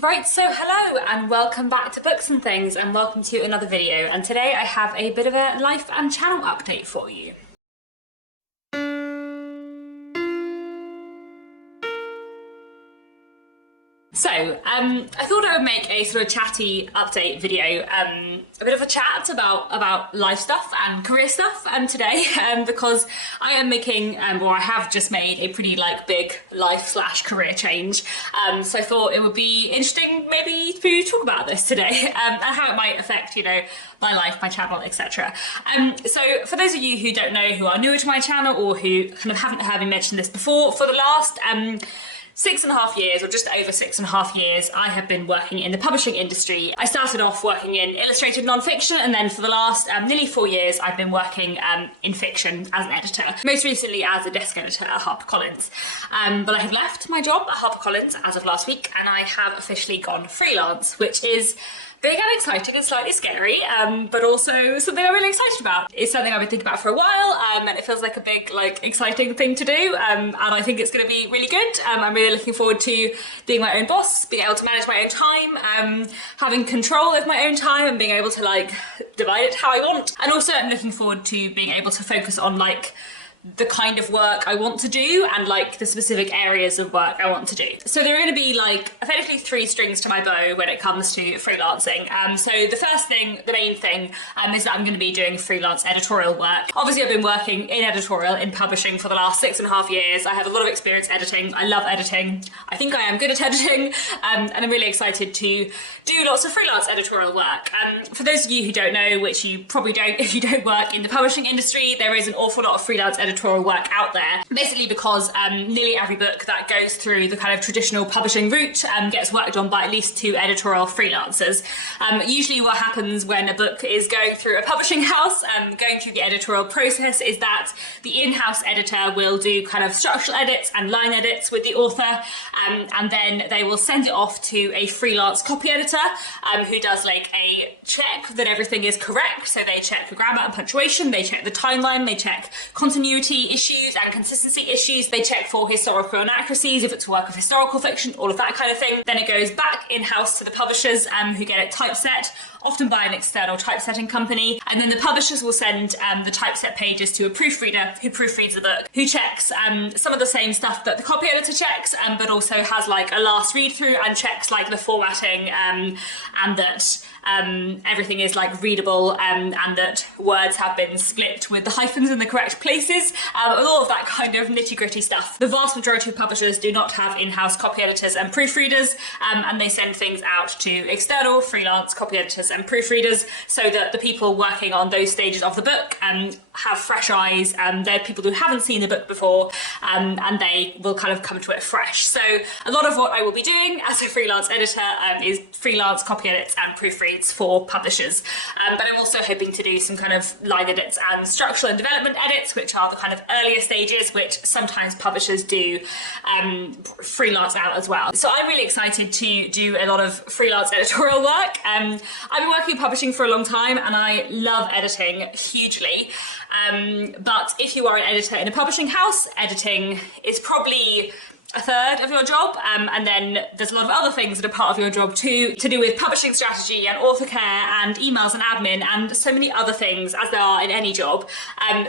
Right, so hello and welcome back to Books and Things and welcome to another video, and today I have a bit of a life and channel update for you. So, I thought I would make a sort of chatty update video, a bit of a chat about life stuff and career stuff today, because I am making, or I have just made a pretty big life/career change. So I thought it would be interesting maybe to talk about this today, and how it might affect, my life, my channel, etc. So for those of you who don't know, who are newer to my channel or who kind of haven't heard me mention this before, for the last 6.5 years, or just over 6.5 years, I have been working in the publishing industry. I started off working in illustrated non-fiction, and then for the last nearly 4 years, I've been working in fiction as an editor, most recently as a desk editor at HarperCollins. But I have left my job at HarperCollins as of last week, and I have officially gone freelance, which is big and exciting and slightly scary, but also something I'm really excited about. It's something I've been thinking about for a while, and it feels like a big, exciting thing to do, and I think it's going to be really good. I'm really looking forward to being my own boss, being able to manage my own time, having control of my own time, and being able to divide it how I want. And also I'm looking forward to being able to focus on the kind of work I want to do and the specific areas of work I want to do. So there are going to be effectively 3 strings to my bow when it comes to freelancing. So the first thing, the main thing, is that I'm going to be doing freelance editorial work. Obviously I've been working in editorial, in publishing for the last 6.5 years. I have a lot of experience editing. I love editing. I think I am good at editing, and I'm really excited to do lots of freelance editorial work. For those of you who don't know, which you probably don't if you don't work in the publishing industry, there is an awful lot of freelance editorial work out there, basically because nearly every book that goes through the kind of traditional publishing route gets worked on by at least 2 editorial freelancers. Usually what happens when a book is going through a publishing house, going through the editorial process, is that the in-house editor will do kind of structural edits and line edits with the author, and then they will send it off to a freelance copy editor who does a check that everything is correct. So they check the grammar and punctuation, they check the timeline, they check continuity issues and consistency issues, they check for historical inaccuracies if it's a work of historical fiction, all of that kind of thing. Then it goes back in-house to the publishers who get it typeset, often by an external typesetting company, and then the publishers will send the typeset pages to a proofreader who proofreads the book, who checks some of the same stuff that the copy editor checks, but also has a last read through and checks the formatting, and that everything is readable, and that words have been split with the hyphens in the correct places, all of that kind of nitty-gritty stuff. The vast majority of publishers do not have in-house copy editors and proofreaders, and they send things out to external freelance copy editors and proofreaders so that the people working on those stages of the book have fresh eyes, and they're people who haven't seen the book before, and they will kind of come to it fresh. So a lot of what I will be doing as a freelance editor is freelance copy edits and proofreads for publishers, but I'm also hoping to do some kind of line edits and structural and development edits, which are the kind of earlier stages, which sometimes publishers do freelance out as well. So I'm really excited to do a lot of freelance editorial work. I've been working in publishing for a long time and I love editing hugely, but if you are an editor in a publishing house, editing is probably a third of your job, and then there's a lot of other things that are part of your job too, to do with publishing strategy and author care and emails and admin and so many other things, as there are in any job.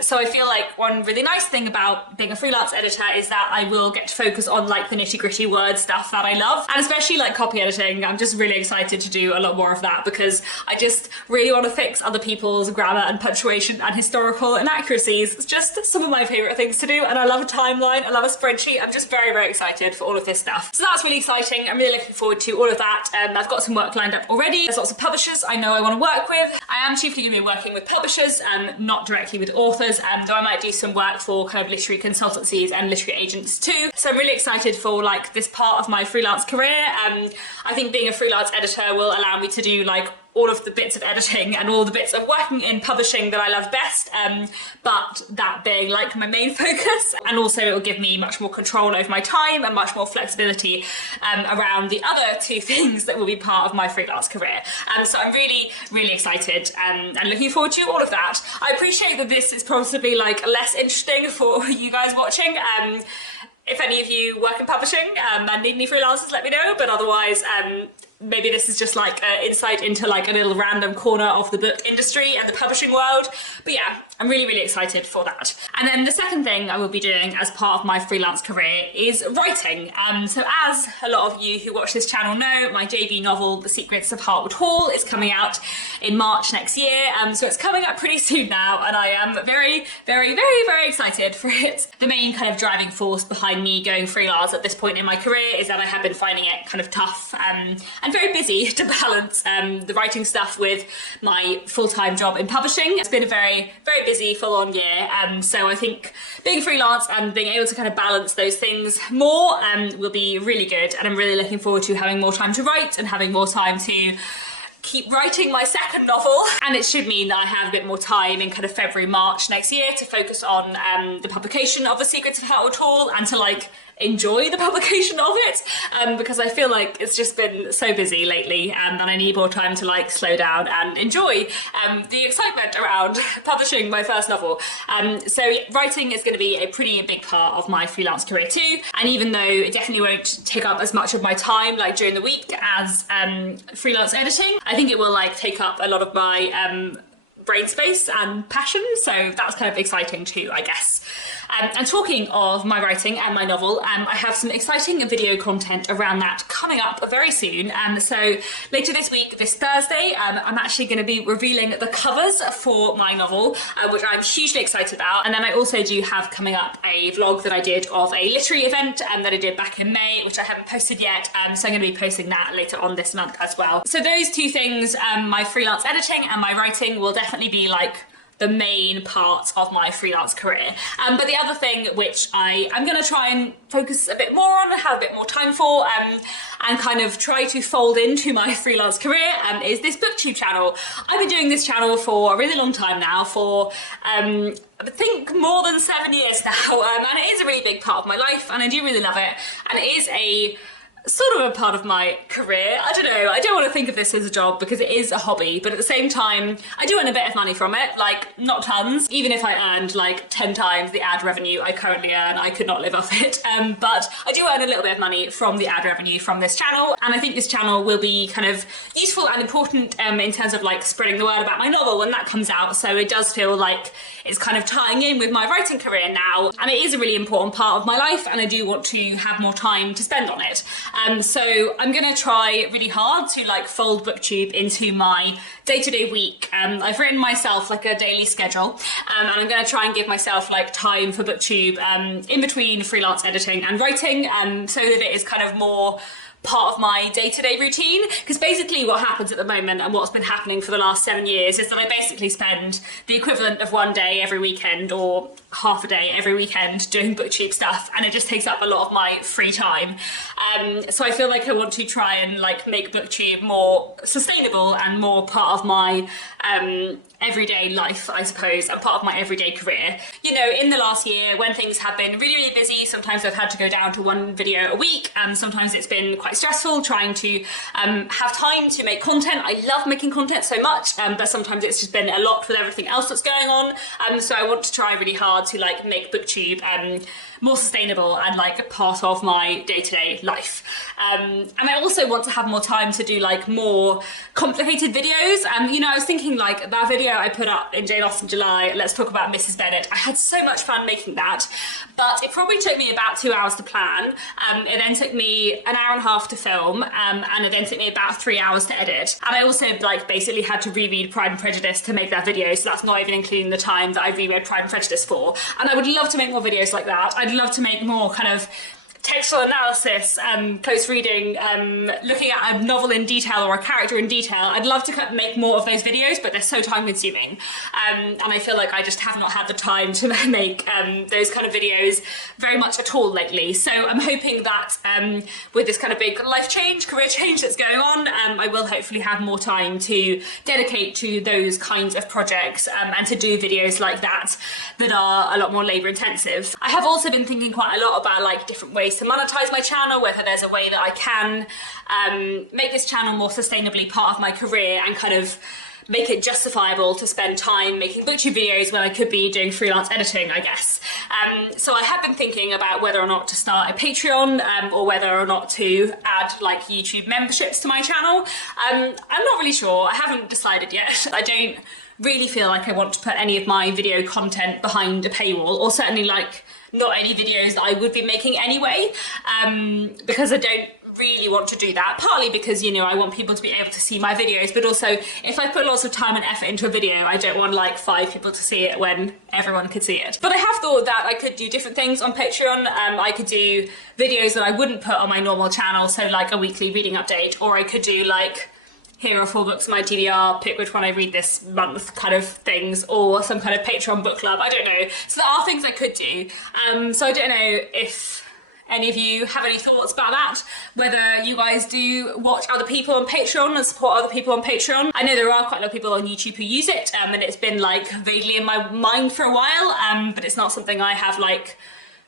So I feel one really nice thing about being a freelance editor is that I will get to focus on the nitty-gritty word stuff that I love, and especially copy editing. I'm just really excited to do a lot more of that because I just really want to fix other people's grammar and punctuation and historical inaccuracies. It's just some of my favourite things to do, and I love a timeline, I love a spreadsheet. I'm just very, very excited for all of this stuff. So that's really exciting. I'm really looking forward to all of that. I've got some work lined up already. There's lots of publishers I know I want to work with. I am chiefly going to be working with publishers and not directly with authors, though I might do some work for kind of literary consultancies and literary agents too. So I'm really excited for this part of my freelance career. I think being a freelance editor will allow me to do all of the bits of editing and all the bits of working in publishing that I love best, but that being my main focus. And also it will give me much more control over my time and much more flexibility around the other 2 things that will be part of my freelance career. So I'm really, really excited and looking forward to all of that. I appreciate that this is possibly less interesting for you guys watching. if any of you work in publishing and need any freelancers, let me know. But otherwise, maybe this is just like an insight into like a little random corner of the book industry and the publishing world. But yeah, I'm really, really excited for that. And then the second thing I will be doing as part of my freelance career is writing. So as a lot of you who watch this channel know, my debut novel, The Secrets of Hartwood Hall, is coming out in March next year. So it's coming up pretty soon now, and I am very, very, very, very excited for it. The main kind of driving force behind me going freelance at this point in my career is that I have been finding it kind of tough and very busy to balance the writing stuff with my full-time job in publishing. It's been a very, very busy, full-on year. So I think being freelance and being able to kind of balance those things more will be really good. And I'm really looking forward to having more time to write and having more time to keep writing my second novel. And it should mean that I have a bit more time in kind of February, March next year to focus on the publication of The Secrets of Hartwood Hall and to like enjoy the publication of it, because I feel like it's just been so busy lately and I need more time to like slow down and enjoy the excitement around publishing my first novel. So writing is going to be a pretty big part of my freelance career too, and even though it definitely won't take up as much of my time like during the week as freelance editing, I think it will like take up a lot of my brain space and passion, so that's kind of exciting too, I guess. And talking of my writing and my novel, I have some exciting video content around that coming up very soon. So later this week, this Thursday, I'm actually going to be revealing the covers for my novel, which I'm hugely excited about. And then I also do have coming up a vlog that I did of a literary event that I did back in May, which I haven't posted yet. So I'm going to be posting that later on this month as well. So those two things, my freelance editing and my writing, will definitely be like the main part of my freelance career. But the other thing which I am going to try and focus a bit more on, have a bit more time for, and kind of try to fold into my freelance career is this booktube channel. I've been doing this channel for a really long time now, for I think more than 7 years now, and it is a really big part of my life and I do really love it, and it is a sort of a part of my career. I don't know, I don't want to think of this as a job because it is a hobby, but at the same time I do earn a bit of money from it, like not tons. Even if I earned like 10 times the ad revenue I currently earn, I could not live off it, but I do earn a little bit of money from the ad revenue from this channel, and I think this channel will be kind of useful and important in terms of like spreading the word about my novel when that comes out. So it does feel like it's kind of tying in with my writing career now, and it is a really important part of my life, and I do want to have more time to spend on it. So I'm gonna try really hard to like fold booktube into my day-to-day week. I've written myself like a daily schedule, and I'm gonna try and give myself like time for booktube in between freelance editing and writing, so that it is kind of more part of my day-to-day routine. Because basically what happens at the moment and what's been happening for the last 7 years is that I basically spend the equivalent of one day every weekend or half a day every weekend doing booktube stuff, and it just takes up a lot of my free time. So I feel like I want to try and like make booktube more sustainable and more part of my everyday life, I suppose, and part of my everyday career. You know, in the last year when things have been really, really busy, sometimes I've had to go down to one video a week, and sometimes it's been quite stressful trying to have time to make content. I love making content so much, but sometimes it's just been a lot with everything else that's going on. So I want to try really hard to like make booktube more sustainable and like part of my day-to-day life. And I also want to have more time to do like more complicated videos. You know, I was thinking like that video I put up in Jane Austen July, Let's Talk About Mrs. Bennet. I had so much fun making that, but it probably took me about 2 hours to plan. It then took me an hour and a half to film, and it then took me about 3 hours to edit. And I also like basically had to reread Pride and Prejudice to make that video, so that's not even including the time that I reread Pride and Prejudice for. And I would love to make more videos like that. I'd love to make more kind of textual analysis, close reading, looking at a novel in detail or a character in detail. I'd love to make more of those videos, but they're so time consuming. And I feel like I just have not had the time to make those kind of videos very much at all lately. So I'm hoping that with this kind of big life change, career change that's going on, I will hopefully have more time to dedicate to those kinds of projects and to do videos like that that are a lot more labour intensive. I have also been thinking quite a lot about like different ways ways to monetize my channel, whether there's a way that I can make this channel more sustainably part of my career and kind of make it justifiable to spend time making booktube videos when I could be doing freelance editing, I guess. So I have been thinking about whether or not to start a Patreon or whether or not to add like YouTube memberships to my channel. I'm not really sure. I haven't decided yet. I don't really feel like I want to put any of my video content behind a paywall, or certainly like not any videos that I would be making anyway, because I don't really want to do that, partly because, you know, I want people to be able to see my videos, but also if I put lots of time and effort into a video, I don't want like 5 people to see it when everyone could see it. But I have thought that I could do different things on Patreon. I could do videos that I wouldn't put on my normal channel, so like a weekly reading update, or I could do like, here are 4 books on my TBR, pick which one I read this month kind of things, or some kind of Patreon book club, I don't know. So there are things I could do. So I don't know if any of you have any thoughts about that, whether you guys do watch other people on Patreon and support other people on Patreon. I know there are quite a lot of people on YouTube who use it, and it's been like vaguely in my mind for a while, but it's not something I have like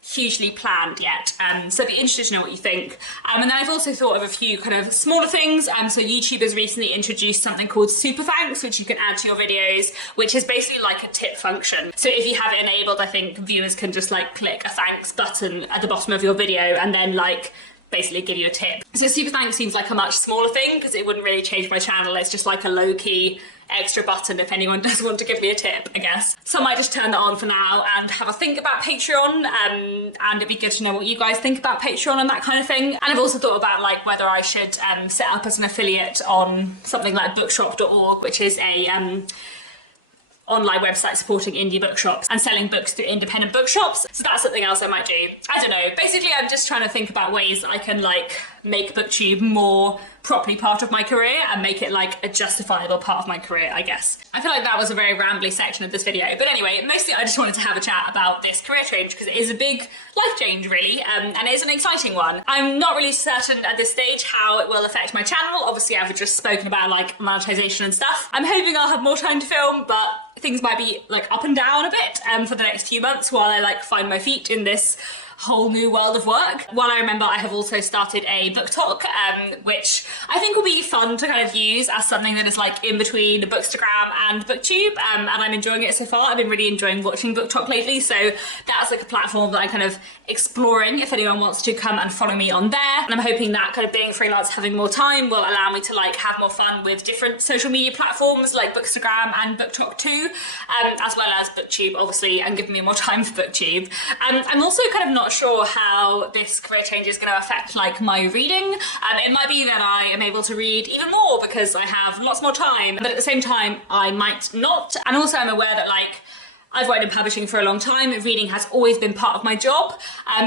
hugely planned yet, so I'd be interested to know what you think. And then I've also thought of a few kind of smaller things. So YouTube has recently introduced something called Super Thanks, which you can add to your videos, which is basically like a tip function. So if you have it enabled, I think viewers can just like click a thanks button at the bottom of your video and then like basically give you a tip. So Super Thanks seems like a much smaller thing because it wouldn't really change my channel. It's just like a low-key extra button if anyone does want to give me a tip, I guess. So I might just turn that on for now and have a think about Patreon, and it'd be good to know what you guys think about Patreon and that kind of thing. And I've also thought about like whether I should set up as an affiliate on something like bookshop.org, which is a online website supporting indie bookshops and selling books through independent bookshops. So that's something else I might do. I don't know. Basically, I'm just trying to think about ways that I can like make booktube more properly part of my career and make it like a justifiable part of my career, I guess. I feel like that was a very rambly section of this video, but anyway, mostly I just wanted to have a chat about this career change because it is a big life change really, and it is an exciting one. I'm not really certain at this stage how it will affect my channel. Obviously I've just spoken about like monetization and stuff. I'm hoping I'll have more time to film, but things might be like up and down a bit for the next few months while I like find my feet in this whole new world of work. While I remember, I have also started a book talk, which I think will be fun to kind of use as something that is like in between Bookstagram and BookTube, and I'm enjoying it so far. I've been really enjoying watching book talk lately, so that's like a platform that I'm kind of exploring if anyone wants to come and follow me on there. And I'm hoping that kind of being freelance, having more time will allow me to like have more fun with different social media platforms like Bookstagram and BookTok too, as well as BookTube obviously, and giving me more time for BookTube. I'm also kind of not sure how this career change is going to affect like my reading. It might be that I am able to read even more because I have lots more time, but at the same time I might not. And also I'm aware that like I've worked in publishing for a long time. Reading has always been part of my job,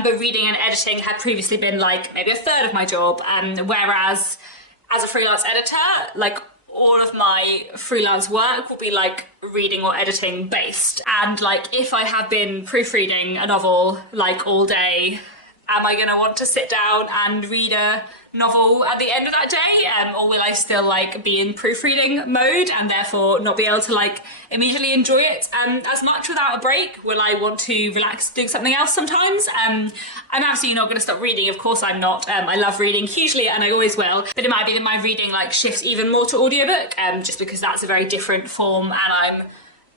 but reading and editing had previously been like maybe a third of my job, whereas as a freelance editor, like all of my freelance work will be like reading or editing based. And like if I have been proofreading a novel like all day, am I gonna want to sit down and read a novel at the end of that day, or will I still like be in proofreading mode and therefore not be able to like immediately enjoy it as much without a break? Will I want to relax doing something else sometimes? I'm absolutely not going to stop reading, of course I'm not. I love reading hugely and I always will, but it might be that my reading like shifts even more to audiobook, just because that's a very different form and I'm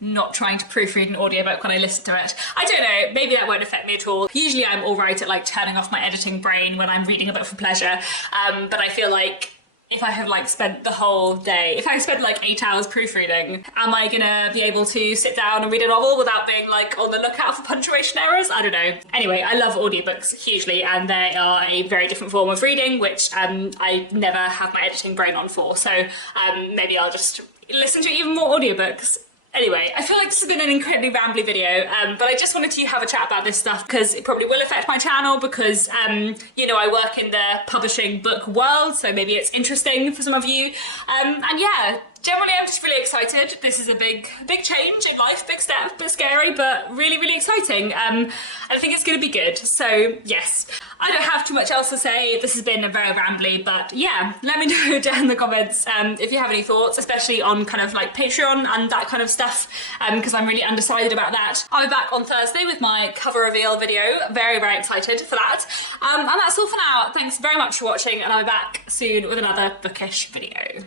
not trying to proofread an audiobook when I listen to it. I don't know, maybe that won't affect me at all. Usually I'm all right at like turning off my editing brain when I'm reading a book for pleasure, but I feel like if I have like spent the whole day, if I spent like 8 hours proofreading, am I gonna be able to sit down and read a novel without being like on the lookout for punctuation errors? I don't know. Anyway, I love audiobooks hugely and they are a very different form of reading, which I never have my editing brain on for, so maybe I'll just listen to even more audiobooks. Anyway, I feel like this has been an incredibly rambly video, but I just wanted to have a chat about this stuff because it probably will affect my channel because, you know, I work in the publishing book world, so maybe it's interesting for some of you. And yeah, generally I'm just really excited. This is a big change in life, big step, a bit scary, but really, really exciting. I think it's going to be good. So yes, I don't have too much else to say. This has been a very rambly, but yeah, let me know down in the comments if you have any thoughts, especially on kind of like Patreon and that kind of stuff, because I'm really undecided about that. I'll be back on Thursday with my cover reveal video. Very, very excited for that. And that's all for now. Thanks very much for watching, and I'll be back soon with another bookish video.